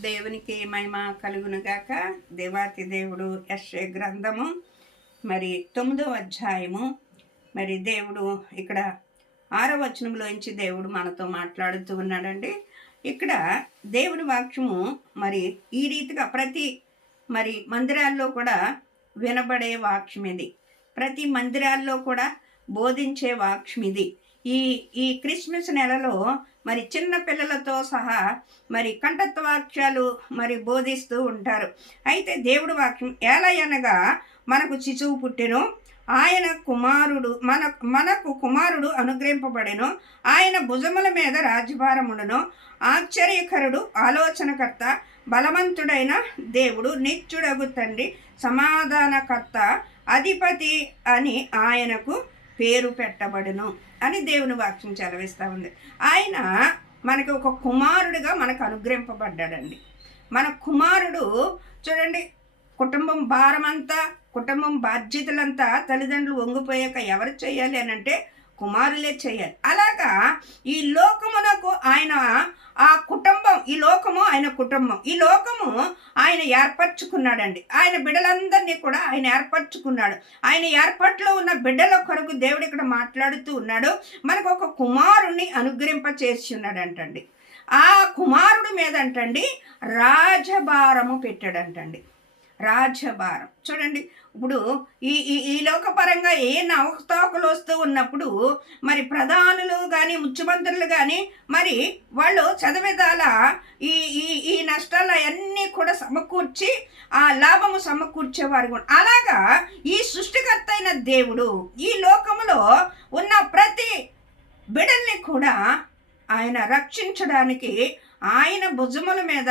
దేవునికి మహిమ కలుగునుగాక. దేవాతి దేవుడు యశ్వ గ్రంథము. మరి తొమ్మిదో అధ్యాయము. మరి దేవుడు ఇక్కడ ఆరో వచనంలోంచి దేవుడు మనతో మాట్లాడుతూ ఉన్నాడండి. ఇక్కడ దేవుని వాక్యము మరి ఈ రీతిగా ప్రతి మరి మందిరాల్లో కూడా వినబడే వాక్యం ఇది ప్రతి మందిరాల్లో కూడా బోధించే వాక్యం ఇది ఈ ఈ క్రిస్మస్ నెలలో మరి చిన్న పిల్లలతో సహా మరి కంఠత్వ వాక్యాలు మరి బోధిస్తూ ఉంటారు. అయితే దేవుడు వాక్యం ఎలా అనగా మనకు శిశువు పుట్టెను ఆయన కుమారుడు మన మనకు కుమారుడు అనుగ్రహింపబడెను ఆయన భుజముల మీద రాజ్యభారముడును. ఆశ్చర్యకరుడు ఆలోచనకర్త బలవంతుడైన దేవుడు నిత్యుడగు తండ్రి సమాధానకర్త అధిపతి అని ఆయనకు పేరు పెట్టబడును అని దేవుని వాక్యం చదివిస్తూ ఉంది. ఆయన మనకి ఒక కుమారుడిగా మనకు అనుగ్రహింపబడ్డాడండి. మన కుమారుడు చూడండి కుటుంబం భారమంతా కుటుంబం బాధ్యతలంతా తల్లిదండ్రులు వంగిపోయాక ఎవరు చేయాలి అని అంటే కుమారులే చేయాలి. అలా అలాగా ఈ లోకమునకు ఆయన ఆ కుటుంబం ఈ లోకము ఆయన కుటుంబం. ఈ లోకము ఆయన ఏర్పరచుకున్నాడండి. ఆయన బిడ్డలందరినీ కూడా ఆయన ఏర్పరచుకున్నాడు. ఆయన ఏర్పాట్లో ఉన్న బిడ్డల కొరకు దేవుడు ఇక్కడ మాట్లాడుతూ ఉన్నాడు. మనకు ఒక కుమారుణ్ణి అనుగ్రహింప చేసి ఉన్నాడంటండి ఆ కుమారుడి మీద అంటండి రాజభారము పెట్టాడంటండి. రాజ్యభారం చూడండి ఇప్పుడు ఈ ఈ ఈ లోకపరంగా ఏ నవతాకులు వస్తూ ఉన్నప్పుడు మరి ప్రధానులు కానీ ముఖ్యమంత్రులు కానీ మరి వాళ్ళు చదివేదాల ఈ ఈ ఈ నష్టాలు అన్నీ కూడా సమకూర్చి ఆ లాభము సమకూర్చేవారు కూడా. అలాగా ఈ సృష్టికర్త అయిన దేవుడు ఈ లోకములో ఉన్న ప్రతి బిడల్ని కూడా ఆయన రక్షించడానికి ఆయన భుజముల మీద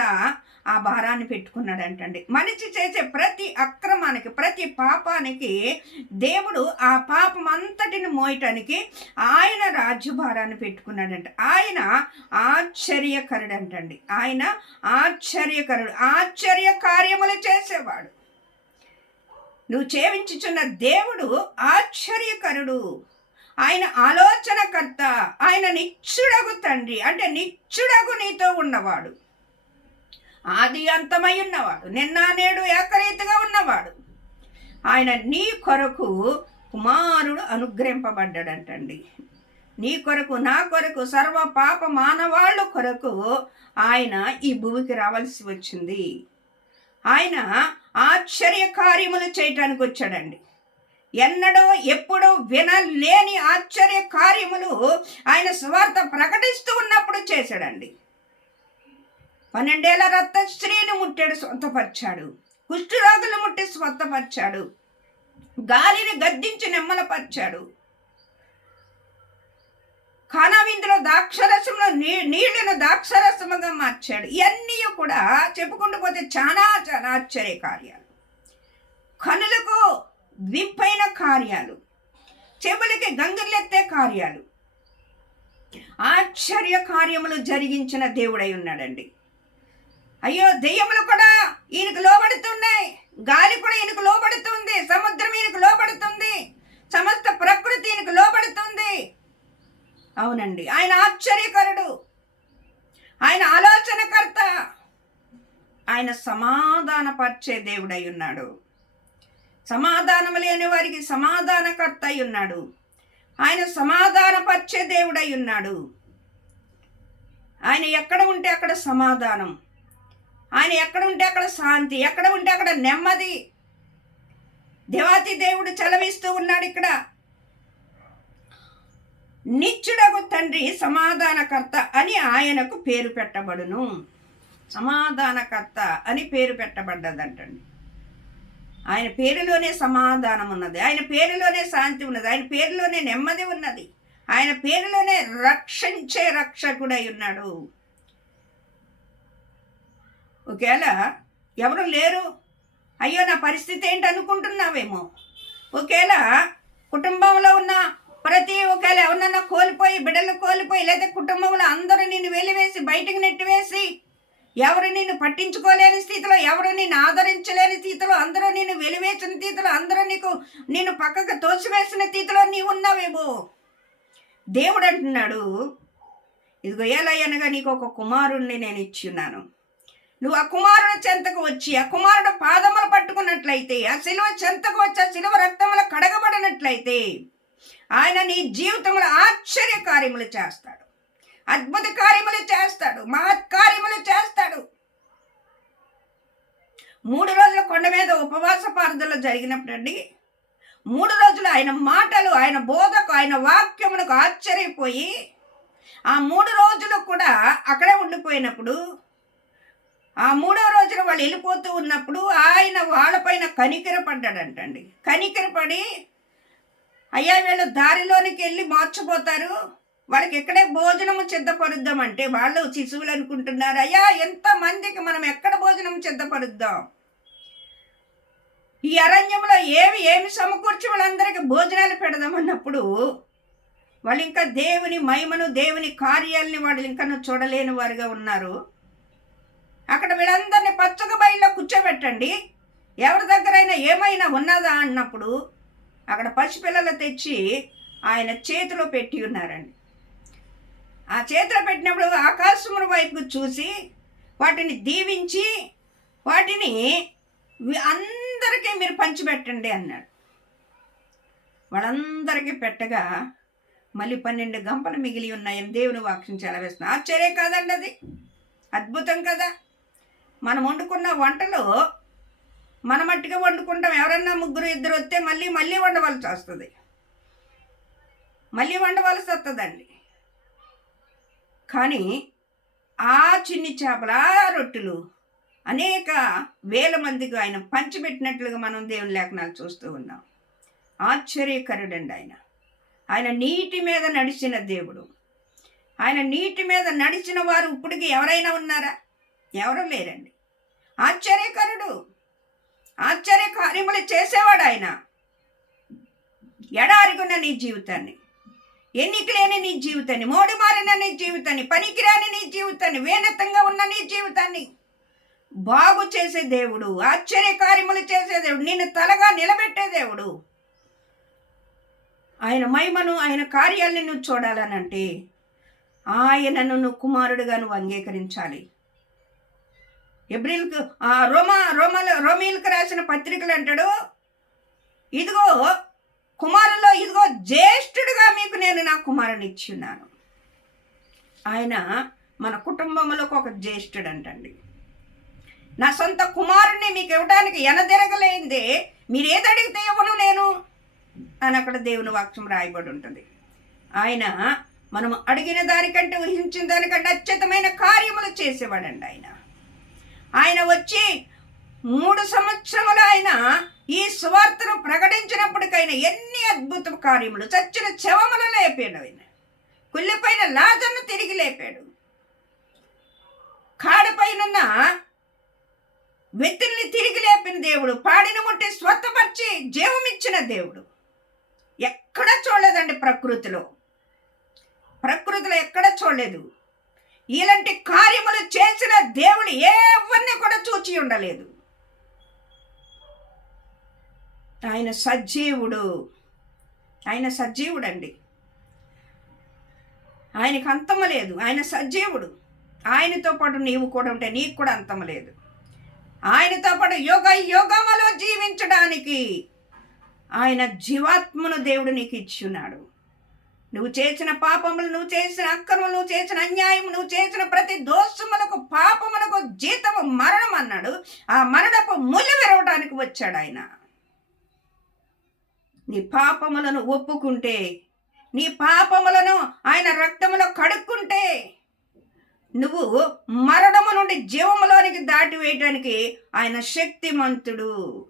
ఆ భారాన్ని పెట్టుకున్నాడంటండి. మనిషి చేసే ప్రతి అక్రమానికి ప్రతి పాపానికి దేవుడు ఆ పాపం అంతటిని మోయటానికి ఆయన రాజ్యభారాన్ని పెట్టుకున్నాడంట. ఆయన ఆశ్చర్యకరుడంటండి. ఆయన ఆశ్చర్యకరుడు ఆశ్చర్య కార్యములు చేసేవాడు. నువ్వు చేవించుచున్న దేవుడు ఆశ్చర్యకరుడు. ఆయన ఆలోచనకర్త ఆయన నిచ్చుడగు తండ్రి అంటే నిచ్చుడగు నీతో ఉన్నవాడు. ఆది అంతమై ఉన్నవాడు నిన్న నేడు ఏకరీతిగా ఉన్నవాడు. ఆయన నీ కొరకు కుమారుడు అనుగ్రహింపబడ్డాడంటండి. నీ కొరకు నా కొరకు సర్వ పాప మానవాళ్ళ కొరకు ఆయన ఈ భూమికి రావాల్సి వచ్చింది. ఆయన ఆశ్చర్య కార్యములు చేయటానికి వచ్చాడండి. ఎన్నడో ఎప్పుడో వినలేని ఆశ్చర్య కార్యములు ఆయన స్వార్థ ప్రకటిస్తూ ఉన్నప్పుడు చేశాడండి. పన్నెండేళ్ళ రక్త స్త్రీని ముట్టాడు స్వంతపరిచాడు. కుష్ఠరోగులు ముట్టి స్వంతపరిచాడు. గాలిని గద్దించి నెమ్మలపరిచాడు. ఖానావిందులో ద్రాక్షరసంలో నీ నీళ్ళను ద్రాక్షరసముగా మార్చాడు. ఇవన్నీ కూడా చెప్పుకుంటూ పోతే చాలా చాలా ఆశ్చర్య కార్యాలు కనులకు విప్పైన కార్యాలు చెవులకి గంగిర్లెత్తే కార్యాలు. ఆశ్చర్య కార్యములు జరిగించిన దేవుడై ఉన్నాడండి. అయ్యో దెయ్యములు కూడా ఈయనకు లోబడుతున్నాయి. గాలి కూడా ఈయనకు లోబడుతుంది. సముద్రం ఈయనకు లోబడుతుంది. సమస్త ప్రకృతి ఈయనకు లోబడుతుంది. అవునండి ఆయన ఆశ్చర్యకరుడు. ఆయన ఆలోచనకర్త. ఆయన సమాధానపరిచే దేవుడై ఉన్నాడు. సమాధానం లేని వారికి సమాధానకర్త అయి ఉన్నాడు. ఆయన సమాధానపరిచే దేవుడై ఉన్నాడు. ఆయన ఎక్కడ ఉంటే అక్కడ సమాధానం. ఆయన ఎక్కడ ఉంటే అక్కడ శాంతి. ఎక్కడ ఉంటే అక్కడ నెమ్మది. దేవాతి దేవుడు చలవిస్తూ ఉన్నాడు ఇక్కడ. నిత్యుడగు తండ్రి సమాధానకర్త అని ఆయనకు పేరు పెట్టబడును. సమాధానకర్త అని పేరు పెట్టబడ్డదంటండి. ఆయన పేరులోనే సమాధానం ఉన్నది. ఆయన పేరులోనే శాంతి ఉన్నది. ఆయన పేరులోనే నెమ్మది ఉన్నది. ఆయన పేరులోనే రక్షించే రక్షకుడై ఉన్నాడు. ఒకవేళ ఎవరు లేరు? అయ్యో నా పరిస్థితి ఏంటి అనుకుంటున్నావేమో? ఒకవేళ కుటుంబంలో ఉన్న ప్రతి ఒకవేళ ఎవరన్నా కోల్పోయి బిడ్డలు కోల్పోయి లేదా కుటుంబంలో అందరూ నిన్ను వెలివేసి బయటకు నెట్టివేసి ఎవరు నిన్ను పట్టించుకోలేని స్థితిలో ఎవరు నిన్ను ఆదరించలేని స్థితిలో అందరూ నిన్ను వెలివేసిన స్థితిలో అందరూ నీకు నిన్ను పక్కకు తోసివేసిన స్థితిలో నీవు ఉన్నావేమో. దేవుడు అంటున్నాడు ఇదిగో ఏలయ్యనగా నీకు ఒక కుమారుణ్ణి నేను ఇచ్చున్నాను నువ్వు ఆ కుమారుడు చెంతకు వచ్చి ఆ కుమారుడు పాదములు పట్టుకున్నట్లయితే ఆ శిలువ చెంతకు వచ్చి ఆ శిలువ రక్తములు కడగబడినట్లయితే ఆయన నీ జీవితంలో ఆశ్చర్య కార్యములు చేస్తాడు. అద్భుత కార్యములు చేస్తాడు మహత్కార్యములు చేస్తాడు. మూడు రోజుల కొండ మీద ఉపవాస పారుదల జరిగినప్పుడండి మూడు రోజులు ఆయన మాటలు ఆయన బోధకు ఆయన వాక్యమునకు ఆశ్చర్యపోయి ఆ మూడు రోజులు కూడా అక్కడే ఉండిపోయినప్పుడు ఆ మూడో రోజున వాళ్ళు వెళ్ళిపోతూ ఉన్నప్పుడు ఆయన వాళ్ళపైన కనికర పడ్డాడంటండి కనికరపడి అయ్యా వీళ్ళు దారిలోనికి వెళ్ళి మార్చిపోతారు వాళ్ళకి ఎక్కడే భోజనము సిద్ధపరుద్దామంటే వాళ్ళు శిశువులు అనుకుంటున్నారు. అయ్యా ఎంతమందికి మనం ఎక్కడ భోజనం సిద్ధపరుద్దాం? ఈ అరణ్యంలో ఏమి ఏమి సమకూర్చి వాళ్ళందరికీ భోజనాలు పెడదామన్నప్పుడు వాళ్ళు ఇంకా దేవుని మహిమను దేవుని కార్యాలని వాళ్ళు ఇంకా చూడలేని వారుగా ఉన్నారు. అక్కడ వీళ్ళందరినీ పచ్చక బయల్లో కూర్చోబెట్టండి. ఎవరి దగ్గరైనా ఏమైనా ఉన్నదా అన్నప్పుడు అక్కడ పసిపిల్లలు తెచ్చి ఆయన చేతిలో పెట్టి ఉన్నారండి. ఆ చేతిలో పెట్టినప్పుడు ఆకాశముల వైపు చూసి వాటిని దీవించి వాటిని అందరికీ మీరు పంచిపెట్టండి అన్నాడు. వాళ్ళందరికీ పెట్టగా మళ్ళీ పన్నెండు గంపలు మిగిలి ఉన్నాయని దేవుని వాక్యం చెలవేస్తున్నా ఆశ్చర్యం కాదండి అది. అద్భుతం కదా. మనం వండుకున్న వంటలో మన మట్టిగా వండుకుంటాం. ఎవరన్నా ముగ్గురు ఇద్దరు వస్తే మళ్ళీ మళ్ళీ వండవలసి వస్తుంది. మళ్ళీ వండవలసి వస్తుందండి. కానీ ఆ చిన్ని చేపల రొట్టెలు అనేక వేల మందికి ఆయన పంచిపెట్టినట్లుగా మనం దేవుని లేఖనాలు చూస్తూ ఉన్నాం. ఆశ్చర్యకరుడండి ఆయన. ఆయన నీటి మీద నడిచిన దేవుడు. ఆయన నీటి మీద నడిచిన వారు ఇప్పటికి ఎవరైనా ఉన్నారా? ఎవరు లేరండి. ఆశ్చర్యకరుడు. ఆశ్చర్య కార్యములు చేసేవాడు ఆయన. ఎడారిగున్న నీ జీవితాన్ని. ఎన్నికలేని నీ జీవితాన్ని మోడిమారిన నీ జీవితాన్ని పనికిరాని నీ జీవితాన్ని వేనతంగా ఉన్న నీ జీవితాన్ని బాగు చేసే దేవుడు ఆశ్చర్య కార్యములు చేసే దేవుడు నిన్ను తలగా నిలబెట్టే దేవుడు. ఆయన మహిమను ఆయన కార్యాలను నువ్వు చూడాలనంటే ఆయనను నువ్వు కుమారుడుగా నువ్వు అంగీకరించాలి. ఎబ్రిల్కు రోమ రోమా రోమల రోమీలకు రాసిన పత్రికలు అంటాడు ఇదిగో కుమారులో ఇదిగో జ్యేష్ఠుడిగా మీకు నేను నా కుమారుని ఇచ్చున్నాను ఆయన మన కుటుంబంలోకి ఒక జ్యేష్ఠుడు అంటండి నా సొంత కుమారుణ్ణి మీకు ఇవ్వడానికి ఎనదిరగలేందే మీరు ఏది అడిగితే ఇవ్వను నేను అని అక్కడ దేవుని వాక్యం రాయబడి ఉంటుంది. ఆయన మనం అడిగిన దానికంటే ఊహించిన దానికంటే అత్యుతమైన కార్యములు చేసేవాడండి ఆయన. ఆయన వచ్చి మూడు సంవత్సరములు ఆయన ఈ సువార్తను ప్రకటించినప్పటికైనా ఎన్ని అద్భుత కార్యములు చచ్చిన శవములు లేపాడు ఆయన. కుళ్ళిపైన లాజర్ను తిరిగి లేపాడు. కాడపైనన్న వ్యక్తుల్ని తిరిగి లేపిన దేవుడు పాడిన ముట్టి స్వతపరిచి జీవమిచ్చిన దేవుడు. ఎక్కడ చూడలేదండి ప్రకృతిలో. ప్రకృతిలో ఎక్కడ చూడలేదు. ఇలాంటి కార్యములు చేసిన దేవుడు ఎవరిని కూడా చూచి ఉండలేదు. ఆయన సజీవుడు. ఆయన సజీవుడండి. ఆయనకు అంతమ లేదు. ఆయన సజీవుడు. ఆయనతో పాటు నీవు కూడా ఉంటే నీకు కూడా అంతం లేదు. ఆయనతో పాటు యోగ యోగములో జీవించడానికి ఆయన జీవాత్మను దేవుడు నీకు ఇచ్చున్నాడు. నువ్వు చేసిన పాపములు నువ్వు చేసిన అక్రమం నువ్వు చేసిన అన్యాయం నువ్వు చేసిన ప్రతి దోషములకు పాపములకు జీతము మరణం అన్నాడు. ఆ మరణపు ముళ్ళు విరవడానికి వచ్చాడు ఆయన. నీ పాపములను ఒప్పుకుంటే నీ పాపములను ఆయన రక్తములో కడుక్కుంటే నువ్వు మరణము నుండి జీవములోనికి దాటి వేయటానికి ఆయన శక్తిమంతుడు.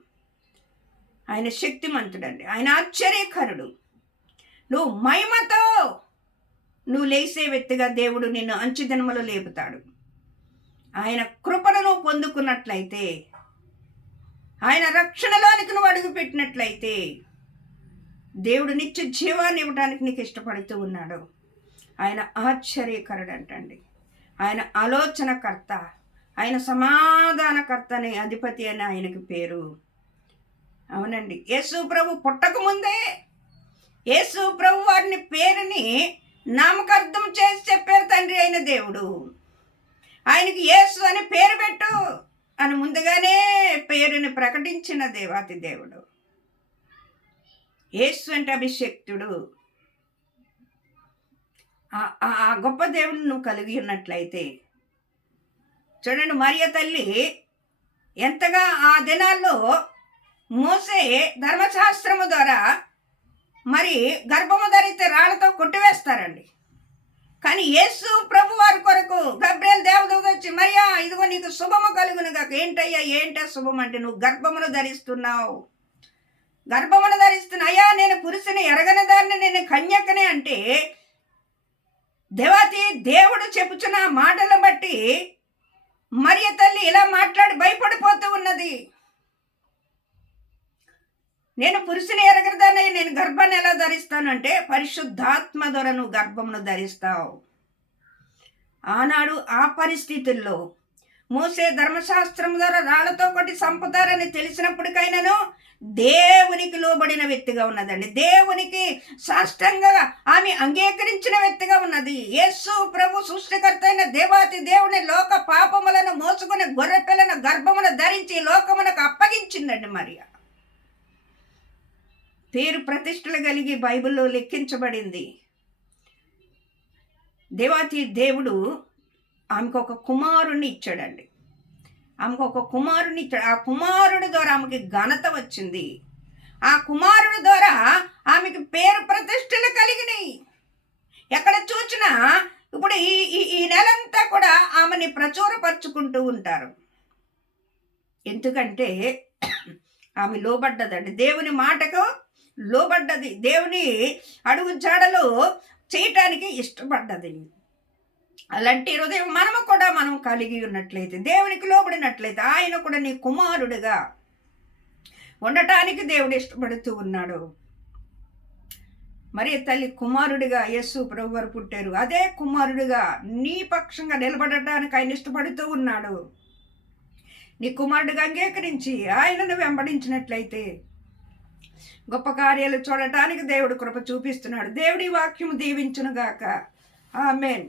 ఆయన శక్తిమంతుడండి. ఆయన ఆశ్చర్యకరుడు. నువ్వు మహిమతో నువ్వు లేసే వ్యక్తిగా దేవుడు నిన్ను అంచుదినములో లేపుతాడు. ఆయన కృపను నువ్వు పొందుకున్నట్లయితే ఆయన రక్షణలోనికి నువ్వు అడుగుపెట్టినట్లయితే దేవుడు నిత్య జీవాన్ని ఇవ్వడానికి నీకు ఇష్టపడుతూ ఉన్నాడు. ఆయన ఆశ్చర్యకరుడు అంటండి ఆయన ఆలోచనకర్త ఆయన సమాధానకర్త అనే అధిపతి అని ఆయనకి పేరు. అవునండి. యేసు ప్రభు పుట్టకముందే యేసు ప్రభు వారిని పేరుని నామకార్థం చేసి చెప్పారు తండ్రి అయిన దేవుడు. ఆయనకి యేసు అని పేరు పెట్టు అని ముందుగానే పేరుని ప్రకటించిన దేవాతి దేవుడు. యేసు అంటే అభిషక్తుడు. ఆ- గొప్ప దేవుని నువ్వు కలిగి ఉన్నట్లయితే చూడండి మరియ తల్లి ఎంతగా ఆ దినాల్లో మోసే ధర్మశాస్త్రము ద్వారా మరి గర్భము ధరితే రాళ్ళతో కొట్టివేస్తారండి. కానీ యేసు ప్రభు వారి కొరకు గబ్రేల్ దేవదూత వచ్చి మరియా ఇదిగో నీకు శుభము కలుగును కాక ఏంటయ్యా ఏంటా శుభం అంటే? నువ్వు గర్భమును ధరిస్తున్నావు. గర్భమును ధరిస్తున్న అయ్యా నేను పురుషుని ఎరగని దాన్ని నేను కన్యకనే అంటే దేవతి దేవుడు చెప్పుచున్న మాటలు బట్టి మరియ తల్లి ఇలా మాట్లాడి భయపడిపోతూ ఉన్నది. నేను పురుషుని ఎరగరదానే నేను గర్భాన్ని ఎలా ధరిస్తానంటే పరిశుద్ధాత్మ ద్వారా నువ్వు గర్భమును ధరిస్తావు. ఆనాడు ఆ పరిస్థితుల్లో మోసే ధర్మశాస్త్రం ద్వారా రాళ్ళతో కొట్టి చంపుతారని తెలిసినప్పటికైనాను దేవునికి లోబడిన వ్యక్తిగా ఉన్నదండి. దేవునికి సాష్టంగా ఆమె అంగీకరించిన వ్యక్తిగా ఉన్నది. యేసు ప్రభు సృష్టికర్త అయిన దేవాతి దేవుని లోక పాపములను మోసుకుని గొర్రెపిల్లను గర్భమును ధరించి లోకమునకు అప్పగించిందండి మరి పేరు ప్రతిష్టలు కలిగి బైబిల్లో లెక్కించబడింది. దేవాతి దేవుడు ఆమెకు ఒక కుమారుణ్ణి ఇచ్చాడండి. ఆమెకు ఒక కుమారుని ఇచ్చాడు. ఆ కుమారుడి ద్వారా ఆమెకి ఘనత వచ్చింది. ఆ కుమారుడి ద్వారా ఆమెకి పేరు ప్రతిష్టలు కలిగినాయి. ఎక్కడ చూచినా ఇప్పుడు ఈ ఈ ఈ నెలంతా కూడా ఆమెని ప్రచురపరుచుకుంటూ ఉంటారు. ఎందుకంటే ఆమె లోబడ్డదండి. దేవుని మాటకు లోబడ్డది. దేవుని అడుగు జాడలు చేయటానికి ఇష్టపడ్డది. అలాంటి హృదయం మనము కూడా మనం కలిగి ఉన్నట్లయితే దేవునికి లోబడినట్లయితే ఆయన కూడా నీ కుమారుడుగా ఉండటానికి దేవుడు ఇష్టపడుతూ ఉన్నాడు. మరి తల్లి కుమారుడిగా యస్సు ప్రభు వారు పుట్టారు. అదే కుమారుడిగా నీ పక్షంగా నిలబడటానికి ఆయన ఇష్టపడుతూ ఉన్నాడు. నీ కుమారుడిగా అంగీకరించి ఆయనను వెంబడించినట్లయితే గొప్ప కార్యాలు చూడటానికి దేవుడు కృప చూపిస్తున్నాడు. దేవుడి వాక్యం దీవించునుగాక. ఆమెన్.